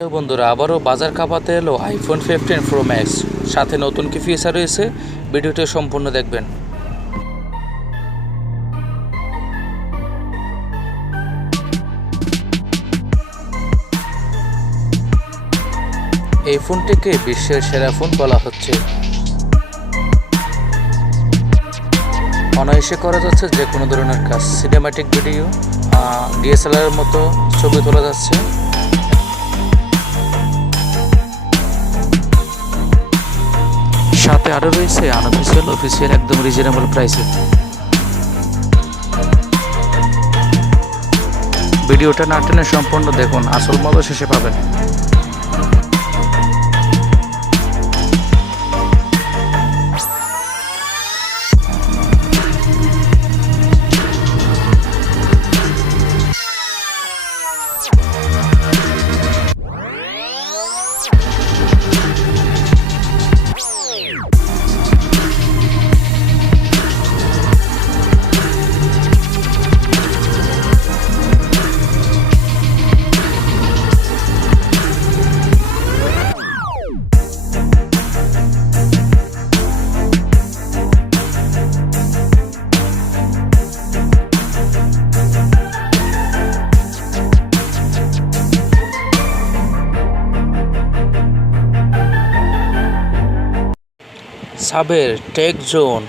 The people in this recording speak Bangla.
তো বন্ধুরা আবারও বাজার কাঁপাতে এলো আইফোন 15 প্রো ম্যাক্স। সাথে নতুন কি ফিচার রয়েছে ভিডিওটি সম্পূর্ণ দেখবেন। এই ফোনটিকে বিশ্বের সেরা ফোন বলা হচ্ছে। অনায়াসে করা যাচ্ছে যে কোনো ধরনের কাজ, সিনেম্যাটিক ভিডিও, ডিএসএলআর মতো ছবি তোলা যাচ্ছে। সাথে আরও রয়েছে আনঅফিসিয়াল, অফিসিয়াল একদম রিজনেবল প্রাইসে। ভিডিওটা না টেনে সম্পূর্ণ দেখুন, আসল মজা শেষে পাবেন। সাবের টেক জোন